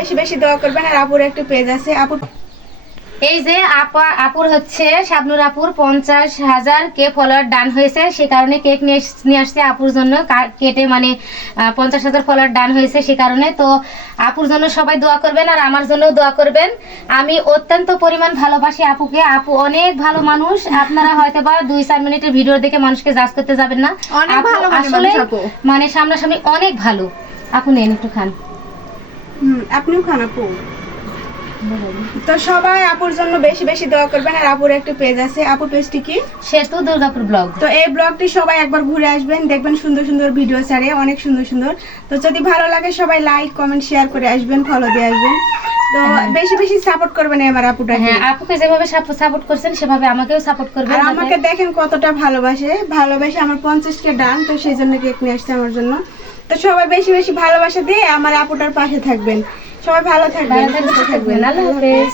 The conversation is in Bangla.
বেশি বেশি দোয়া করবেন। আর আপুর একটা পেজ আছে, আপু এই যে আপুর হচ্ছে শাবনুর আপুর 50,000 কে ফলোয়ার ডান হয়েছে, সে কারণে কেক নিয়ে আসছে আপুর জন্য কেটে, মানে 50,000 ফলোয়ার ডান হয়েছে সে কারণে। তো আপুর জন্য সবাই দোয়া করবেন আর আমার জন্য দোয়া করবেন। আমি অত্যন্ত পরিমাণ ভালোবাসি আপুকে। আপু অনেক ভালো মানুষ। আপনারা হয়তো বা 2-4 মিনিটের ভিডিও দেখে মানুষকে জাজ করতে যাবেন না। অনেক ভালো আসলে মানে সামনাসামনি অনেক ভালো। আপু নেন একটু খান। আপনিও খান আপু। তো সবাই আপুর জন্য বেশি বেশি দোয়া করবেন। আর আপুর একটা পেজ আছে, আপু পেজটি কি সেতু দুর্গাপুর ব্লগ। তো এই ব্লগটি সবাই একবার ঘুরে আসবেন, দেখবেন সুন্দর সুন্দর ভিডিও ছাড়ে, অনেক সুন্দর সুন্দর। তো যদি ভালো লাগে সবাই লাইক কমেন্ট শেয়ার করে আসবেন, ফলো দিয়ে আসবেন। তো বেশি বেশি সাপোর্ট করবেন এবার আপুটাকে। হ্যাঁ, আপুকে যেভাবে সাপোর্ট করছেন সেভাবে আমাকেও সাপোর্ট করবেন। আর আমাকে দেখেন কতটা ভালোবাসে আমার 50কে ডান, তো সেই জন্য কেক নিয়ে আসছে আমার জন্য। তো সবাই বেশি বেশি ভালোবাসা দিয়ে আমার আপুটার পাশে থাকবেন। সবাই ভালো থাকবেন, সুস্থ থাকবেন। আল্লাহ হাফেজ।